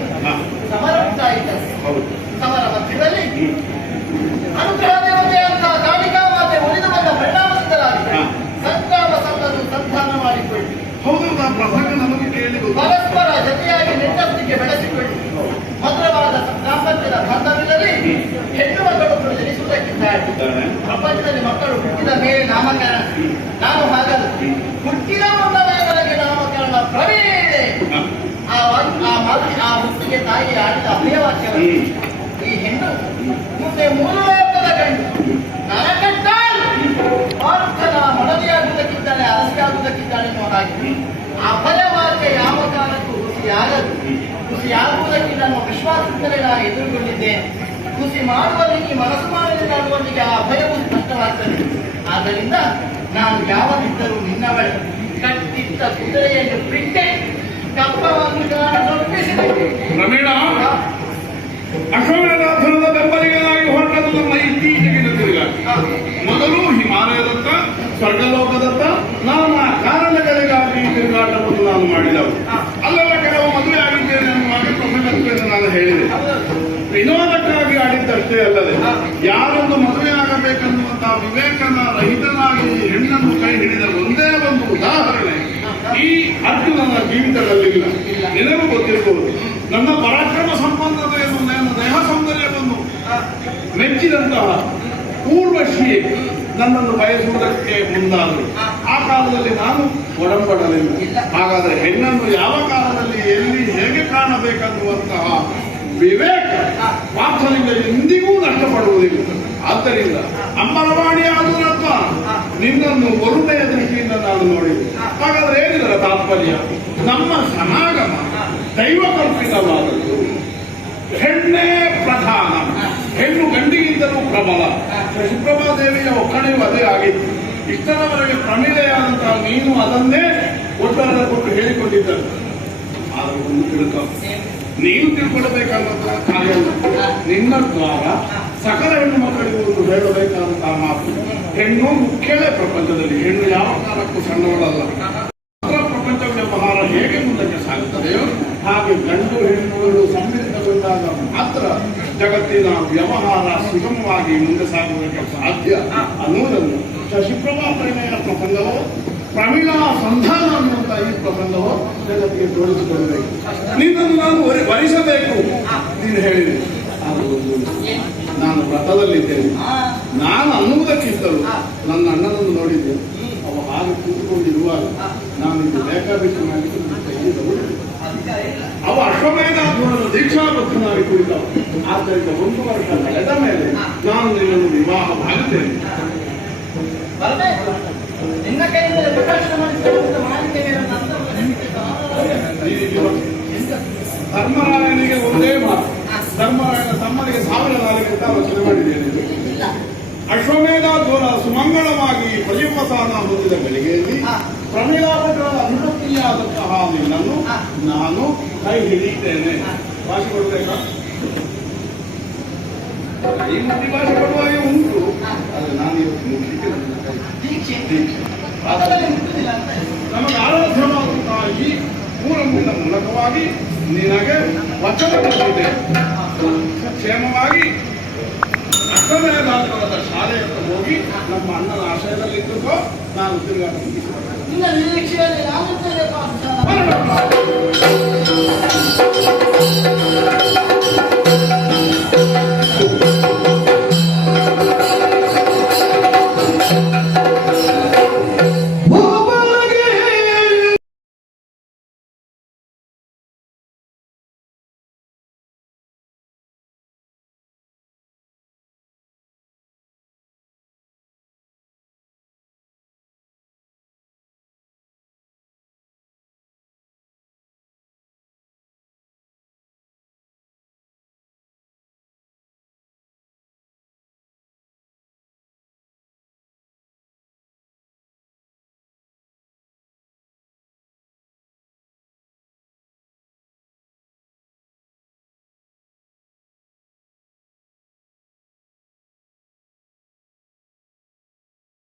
ಸಮರ ಉಂಟಾಯಿತು. ಸಮರ ಮಧ್ಯದಲ್ಲಿ ಅನುಗ್ರಹ ದೇವತೆಯಂತಹ ಕಾಳಿಕಾ ಮಾತೆ ಒಲಿದು ಬಂದ ಪರಿಣಾಮದಿಂದಲಾಗಿ ಸಂಗ್ರಾಮ ಸಂಘದ ಸಂಧಾನ ಮಾಡಿಕೊಳ್ಳಿ. ಹೌದು, ಪ್ರಸಂಗ ನಮಗೆ ಕೇಳಿ ಪರಸ್ಪರ ಜತೆಯಾಗಿ ನೆಟ್ಟಸ್ತಿಗೆ ಬೆಳೆಸಿಕೊಳ್ಳಿ. ಮಧುರವಾದ ದಾಂಪತ್ಯದ ಬಂಧವಿಲ್ಲದೆ ಹೆಣ್ಣು ಮಕ್ಕಳು ಜನಿಸುವುದಕ್ಕಿದ್ದಾರೆ. ಪ್ರಪಂಚದಲ್ಲಿ ಮಕ್ಕಳು ಹುಟ್ಟಿದ ಮೇಲೆ ನಾಮಕರಣ, ನಾನು ಹಾಗಲ್ಲ. ಹುಟ್ಟಿದ ಮುನ್ನವೇ ನನಗೆ ನಾಮಕರಣ ಪ್ರವೀಣೆ. ಆ ಹುಟ್ಟಿಗೆ ತಾಯಿ ಆಡಿದ ಅಭಯವಾಕ್ಯಗಳು. ಈ ಹೆಣ್ಣು ಮುಂದೆ 3 ಲೋಕದ ಗಂಡು ನರಕಟ್ಟಾಳು ಪಾರ್ಥನ ಮಡದಿಯಾಗುವುದಕ್ಕಿದ್ದಾಳೆ, ಅರಸಿಯಾಗುವುದಕ್ಕಿದ್ದಾಳೆ ಎನ್ನುವ ಹಾಗೆ ಅಭಯವಾಕ್ಯ ಯಾವ ಕಾಲಕ್ಕೂ ಹುಸಿಯಾಗದು. ಹುಸಿಯಾಗುವುದಕ್ಕೆ ನನ್ನ ವಿಶ್ವಾಸದಿಂದಲೇ ನಾನು ಎದುರುಗೊಂಡಿದ್ದೇನೆ. ಹುಸಿ ಮಾಡುವಲ್ಲಿ ನೀ ಮನಸ್ಸು ಮಾಡಲಿಲ್ಲ ಅನ್ನುವಲ್ಲಿಗೆ ಆ ಅಭಯವು ನಷ್ಟವಾಗ್ತದೆ. ಆದ್ದರಿಂದ ನಾನು ಯಾವತ್ತಿದ್ದರೂ ನಿನ್ನವಳೆ. ಕಟ್ಟಿದ್ದ ಕುದುರೆಯನ್ನು ಬಿಟ್ಟೆ, ಕಪ್ಪವನ್ನು ತಪ್ಪಿಸಿದೆ. ರಮೇಣ, ಅಶ್ವಮೇಧದ ಬೆಂಬಲಿಗನಾಗಿ ಹೊರಟದ್ದು ನಮ್ಮ ಇತ್ತೀಚೆಗಿನ ತಿರುಗಾಟ. ಮೊದಲು ಹಿಮಾಲಯದತ್ತ, ಸ್ವರ್ಗಲೋಕದತ್ತ ನಾನಾ ಕಾರಣಗಳಿಗಾಗಿ ತಿರುಗಾಟವನ್ನು ನಾನು ಮಾಡಿದವು. ಅಲ್ಲೆಲ್ಲ ಕೆಲವು ಮದುವೆ ಆಗಿದ್ದೇನೆ ಅನ್ನುವಾಗ ಪ್ರಸಂಗತ್ವೆಯನ್ನು ನಾನು ಹೇಳಿದೆ. ವಿನೋದಕ್ಕಾಗಿ ಆಡಿದ್ದಷ್ಟೇ ಅಲ್ಲದೆ ಯಾರೊಂದು ಮದುವೆ ಆಗಬೇಕೆನ್ನುವಂತಹ ವಿವೇಕನ ರಹಿತನಾಗಿ ಹೆಣ್ಣನ್ನು ಕೈ ಹಿಡಿದ ಒಂದೇ ಒಂದು ಉದಾಹರಣೆ ಈ ಅರ್ಜುನನ ಜೀವಿತದಲ್ಲಿಲ್ಲ. ನಿನಗೂ ಗೊತ್ತಿರಬಹುದು. ನನ್ನ ಪರಾಕ್ರಮ ಸಂಪನ್ನತೆಯನ್ನು, ನನ್ನ ದೇಹ ಸೌಂದರ್ಯವನ್ನು ಮೆಚ್ಚಿದಂತಹ ಊರ್ವಶಿಯೇ ನನ್ನನ್ನು ಬಯಸುವುದಕ್ಕೆ ಮುಂದಾದರು. ಆ ಕಾಲದಲ್ಲಿ ನಾನು ಒಡಂಬಡಲಿಲ್ಲ. ಹಾಗಾದರೆ ಹೆಣ್ಣನ್ನು ಯಾವ ಕಾಲದಲ್ಲಿ ಎಲ್ಲಿ ಹೇಗೆ ಕಾಣಬೇಕನ್ನುವಂತಹ ವಿವೇಕ ಪಾರ್ಥನಿಂದ ಎಂದಿಗೂ ನಷ್ಟಪಡುವುದಿಲ್ಲ. ಆದ್ದರಿಂದ ಅಂಬರವಾಣಿಯಾದುದಪ್ಪ ನಿನ್ನನ್ನು ಒರುಮೆಯ ದೃಷ್ಟಿಯಿಂದ ನಾನು ನೋಡಿದೆ. ಹಾಗಾದ್ರೆ ಏನಿದರ ತಾತ್ಪರ್ಯ? ನಮ್ಮ ಸಮಾಗಮ ದೈವ ಕಲ್ಪಿತವಾದದ್ದು. ಹೆಣ್ಣೇ ಪ್ರಧಾನ, ಹೆಣ್ಣು ಗಂಡಿಗಿಂತಲೂ ಪ್ರಬಲ. ಶಶಿಪ್ರಭಾದೇವಿಯ ಒಕ್ಕಣೆಯು ಅದೇ ಆಗಿತ್ತು. ಇಷ್ಟರವರೆಗೆ ಪ್ರಮಿಳೆಯಾದಂತಹ ನೀನು ಅದನ್ನೇ ಒತ್ತಡ ಕೊಟ್ಟು ಹೇಳಿಕೊಂಡಿದ್ದರು. ಆದರೂ ಒಂದು ತಿಳ್ಕೊ, ನೀನು ತಿಳ್ಕೊಳ್ಬೇಕಾದಂತಹ ಕಾರ್ಯ ನಿನ್ನ ದ್ವಾರ ಸಕಲ ಹೆಣ್ಣು ಮಕ್ಕಳಿಗೂ ಒಂದು ಹೇಳಬೇಕಾದಂತಹ ಮಾತು. ಹೆಣ್ಣು ಮುಖ್ಯವೇ ಪ್ರಪಂಚದಲ್ಲಿ. ಹೆಣ್ಣು ಯಾವ ಕಾಲಕ್ಕೂ ಸಣ್ಣವಳಲ್ಲ. ಪ್ರಪಂಚ ವ್ಯವಹಾರ ಹೇಗೆ ಮುಂದಕ್ಕೆ ಸಾಗುತ್ತದೆಯೋ ಹಾಗೆ ಗಂಡು ಹೆಣ್ಣುಗಳು ಸಮ್ಮಿಳಿತಗೊಂಡಾಗ ಮಾತ್ರ ಜಗತ್ತಿನ ವ್ಯವಹಾರ ಸುಗಮವಾಗಿ ಮುಂದೆ ಸಾಗುವುದಕ್ಕೆ ಸಾಧ್ಯ ಅನ್ನುವುದನ್ನು ಶಶಿಪ್ರಭಾ ಪ್ರೇಮೆಯ ಪ್ರಸಂಗವೋ, ಪ್ರಮೀಳಾ ಸಂಧಾನ ಅನ್ನುವಂತಹ ಈ ಪ್ರಸಂಗವೋ ಜಗತ್ತಿಗೆ ತೋರಿಸಿಕೊಡಬೇಕು. ನಿನ್ನನ್ನು ನಾನು ವರಿಸಬೇಕು ನೀನು ಹೇಳಿದೆ. ನಾನು ವ್ರತದಲ್ಲಿದ್ದೇನೆ. ನಾನು ಅನ್ನುವುದಕ್ಕಿಂತಲೂ ನನ್ನ ಅಣ್ಣನನ್ನು ನೋಡಿದ್ದೆ. ಅವ ಹಾಗೆ ಕೂತ್ಕೊಂಡಿರುವಾಗ ನಾನು ಇದು ಬೇಕಾಬಿಟ್ಟು ಮಾಡಿದ್ದು ನನ್ನ ಕೈಯಲ್ಲಿ ತಗೊಂಡು ಅಧಿಕಾರ ಇಲ್ಲ. ಅವ ಅಶ್ವಮೇಧಾತ್ಮವನ್ನು ದೀಕ್ಷಾಬದ್ಧನಾಗಿ ಕುಳಿತವ. ಆದ್ದರಿಂದ 1 ವರ್ಷ ಕಳೆದ ಮೇಲೆ ನಾನು ನಿನ್ನನ್ನು ವಿವಾಹವಾಗುತ್ತೇನೆ. ಬರಬೇಕು. ನಿನ್ನ ಕೈಯಿಂದ ಪ್ರಕಾಶ ಮಾಡಿಸಿದ ಮಾಲಿಕೆಯ ಧರ್ಮರಾಯನಿಗೆ ಒಂದೇ ಮಾತು. ಧರ್ಮರಾಯನ ತಮ್ಮನಿಗೆ 1000 ನಾಲಿಗೆ ಅಂತ ಆಲೋಚನೆ ಮಾಡಿದ್ದೇನೆ. ಅಶ್ವಮೇಧಾಧ್ವರ ಸುಮಂಗಳವಾಗಿ ಪರ್ಯವಸಾನ ಹೊಂದಿದ ಗಳಿಗೆಯಲ್ಲಿ ಪ್ರಮಿಳಾಪಟಗಳ ಅನುಪತ್ನಿಯಾದಂತಹ ನಿನ್ನನ್ನು ನಾನು ಕೈ ಹಿಡಿಯುತ್ತೇನೆ. ಭಾಷೆ ಕೊಡಬೇಕಾ? ಈ ಮುಖ್ಯ ಭಾಷೆ ಕೊಡುವಾಗೆ ಉಂಟು. ಆದರೆ ನಾನು ಇವತ್ತು ಮುಖ್ಯಕ್ಕೆ ನನ್ನ ಕೈ ದೀಕ್ಷೆ ದೀಕ್ಷೆ. ಅದರಲ್ಲಿ ಮುಟ್ಟುದಿಲ್ಲ ಅಂತ ಹೇಳಿ. ನಮಗೆ ಆರಾಧ್ಯವಾದಂತಹ ಈ ಮೂರಮ್ಮಿನ ಮೂಲಕವಾಗಿ ನಿನಗೆ ವಚನ ಕೊಟ್ಟಿದೆ. ಕ್ಷೇಮವಾಗಿ ಅಶ್ವಮೇಧಾಧ್ವರದ ಶಾಲೆಯನ್ನು ಹೋಗಿ ನಮ್ಮ ಅಣ್ಣನ ಆಶ್ರಯದಲ್ಲಿ ಇದ್ದುಕೋ. ನಾನು ತಿರುಗಾಟ ನಿನ್ನ ನಿರೀಕ್ಷೆಯಲ್ಲಿ